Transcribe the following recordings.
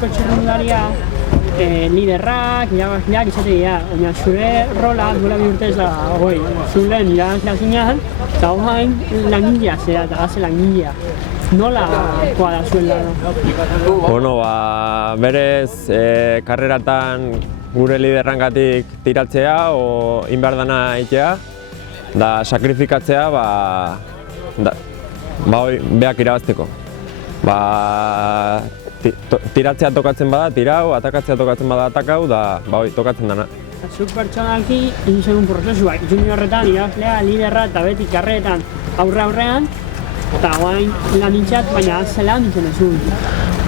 taldeko txirrindularia liderrak, irabazleak izate dira, baina zure rola duela bi urtez da, zure irabazlea zinean, eta orain langilea zera, eta gaze langilea. Nola da zuen lana? Bueno, berez, karreratan gure liderrangatik tiratzea, o inbar dana egitea, da sakrifikatzea, beak irabazteko. Tiratzea tokatzen bada, tirau, atakatzea tokatzen bada, atakau, da tokatzen dana. Zuk pertsonalki egin zenun prozesuak, juniorretan, irabazlea, liderra eta beti karreretan aurrean, eta guain lan nintzat, baina zela nintzen ezun.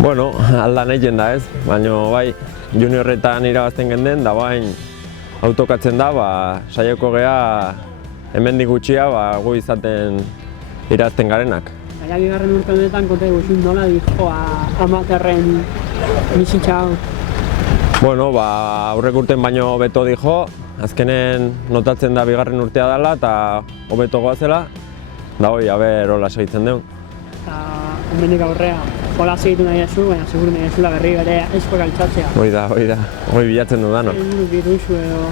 Bueno, aldan egin da ez, baina bai, juniorretan irabazten genden, da bain autokatzen da, saioko gea hemendik gutxia gu izaten irazten garenak. Baina bigarren urte honetan konta eguzun nola dijo amaterren bizitza hau? Bueno, aurrek urten baino beto dijo, azkenen notatzen da bigarren urtea dela eta hobeto goazela, da hola segitzen dugu. Eta hemendik aurrea, hola segitu nahi duzu, baina seguru nahi duzula berri bere espoak altxatzea. Hoi bilatzen dudanok. Helburuk dituzu edo?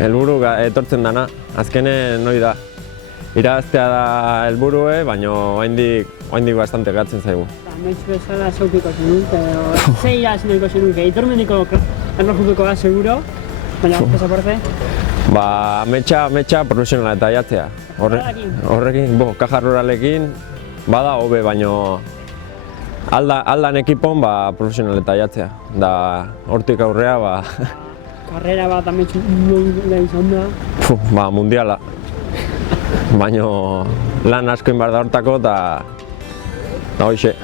Helburuk etortzen dana, azkenen hoi da. Irabaztea da helburue, baina oraindik bastante gatzen zaigu. Metz bezala zaupiko zenut, ze iraz nahiko zenut, iturmeniko erlojupeko da seguro, baina pasaporte? Metxa profesionala eta jatzea. Horrekin, kaja ruralekin, bada hobe, baina aldan ekipon profesionala eta jatzea. Da hortik aurrea, Karrera bat ametsu da izan da? Mundiala. Baina lan asko inbar da hortako eta hoxe.